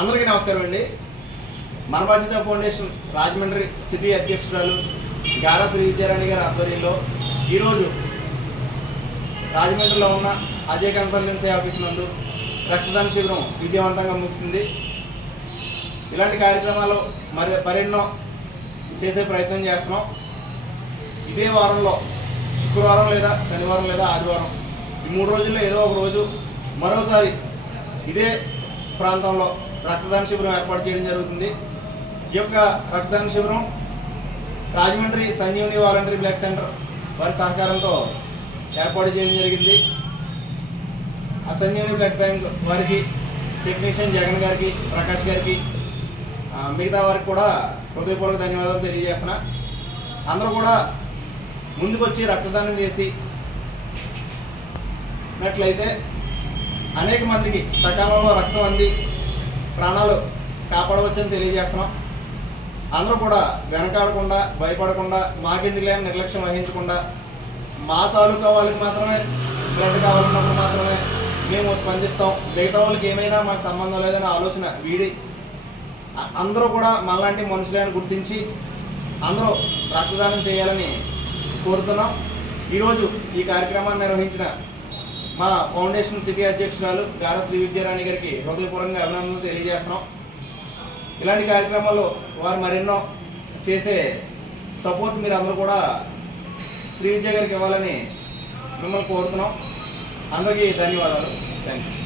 అందరికీ నమస్కారం అండి. మన బాధ్యత ఫౌండేషన్ రాజమండ్రి సిటీ అధ్యక్షురాలు గారా శ్రీ విద్యారాణి గారి ఆధ్వర్యంలో ఈరోజు రాజమండ్రిలో ఉన్న అజయ్ కన్సల్టెన్సీ ఆఫీస్ నందు రక్తదాన శిబిరం విజయవంతంగా ముగిసింది. ఇలాంటి కార్యక్రమాలు మరి మరెన్నో చేసే ప్రయత్నం చేస్తున్నాం. ఇదే వారంలో శుక్రవారం లేదా శనివారం లేదా ఆదివారం ఈ మూడు రోజుల్లో ఏదో ఒక రోజు మరోసారి ఇదే ప్రాంతంలో రక్తదాన శిబిరం ఏర్పాటు చేయడం జరుగుతుంది. ఈ యొక్క రక్తదాన శిబిరం Rajahmundry Sanjeevani volunteer blood centre వారి సహకారంతో ఏర్పాటు చేయడం జరిగింది. ఆ సంజీవని బ్లడ్ బ్యాంక్ వారికి టెక్నీషియన్ జగన్ గారికి ప్రకాష్ గారికి మిగతా వారికి కూడా హృదయపూర్వక ధన్యవాదాలు తెలియజేస్తున్నా. అందరూ కూడా ముందుకొచ్చి రక్తదానం చేసి నట్లయితే అనేక మందికి సకాలంలో రక్తం అంది. ప్రాణాలు కాపాడవచ్చని తెలియజేస్తున్నాం. అందరూ కూడా వెనకాడకుండా భయపడకుండా మాకెందుకు లేని నిర్లక్ష్యం వహించకుండా మా తాలూకా వాళ్ళకి మాత్రమే బ్లడ్ కావాలన్నప్పుడు మాత్రమే మేము స్పందిస్తాం. మిగతా వాళ్ళకి ఏమైనా మాకు సంబంధం లేదనే ఆలోచన వీడి. అందరూ కూడా మనలాంటి మనుషులే అని గుర్తించి అందరూ రక్తదానం చేయాలని కోరుతున్నాం. ఈరోజు ఈ కార్యక్రమాన్ని నిర్వహించిన మా ఫౌండేషన్ సిటీ అధ్యక్షురాలు గార శ్రీ విద్యారాణి గారికి హృదయపూర్వకంగా అభినందనలు తెలియజేస్తున్నాం. ఇలాంటి కార్యక్రమాల్లో వారు మరెన్నో చేసే సపోర్ట్ మీరు అందరూ కూడా శ్రీ విద్య గారికి ఇవ్వాలని మిమ్మల్ని కోరుతున్నాం. అందరికీ ధన్యవాదాలు. Thank you